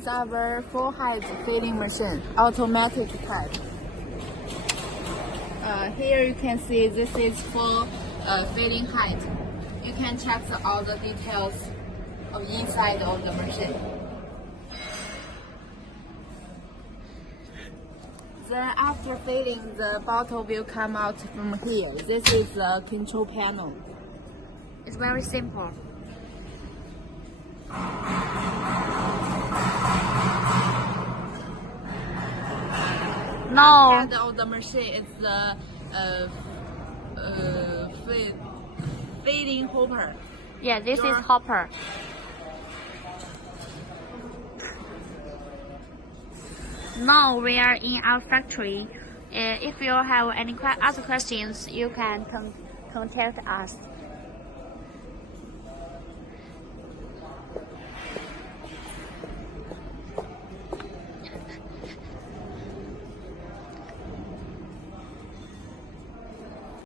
It's our full height filling machine, automatic type. Here you can see this is full filling height. You can check all the details of inside of the machine. Then after filling, the bottle will come out from here. This is the control panel. It's very simple. No. Head of the machine is the filling hopper. Yeah, this is hopper. Now we are in our factory. If you have any other questions, you can contact us.